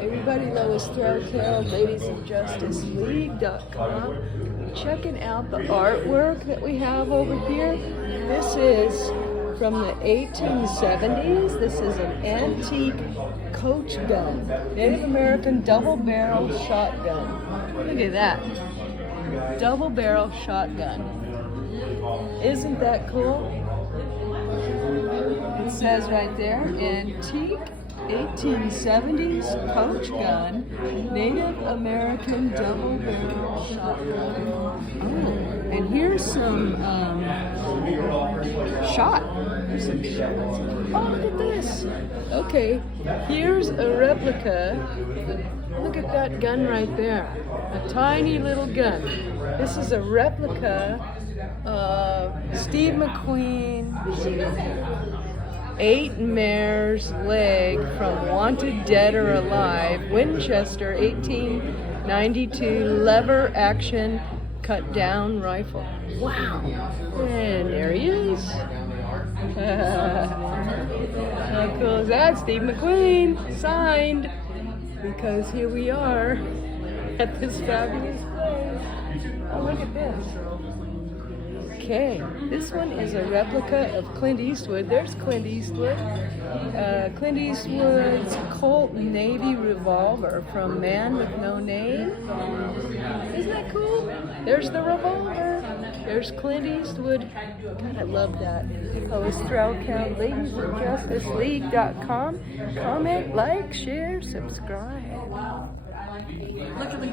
Everybody, Lois Threlkeld, ladiesofjustice.league.com. Checking out the artwork that we have over here. This is from the 1870s. This is an antique coach gun, Native American double barrel shotgun. Look at that. Double barrel shotgun. Isn't that cool? It says right there, antique 1870s coach gun, Native American double barrel shotgun. Oh, and here's some shot. Here's some shots. Oh, look at this. Okay, here's a replica. Look at that gun right there. A tiny little gun. This is a replica of Steve McQueen 8 Mare's leg from Wanted Dead or Alive, Winchester 1892 lever action cut down rifle. Wow. And there he is. How cool is that? Steve McQueen signed. Because here we are at this fabulous place. Oh, look at this. Okay, this one is a replica of Clint Eastwood. There's Clint Eastwood. Clint Eastwood's Colt Navy revolver from Man with No Name. Isn't that cool? There's the revolver. There's Clint Eastwood. God, I love that. Lois Threlkeld, ladiesofjustice.league.com. Comment, like, share, subscribe. Look at the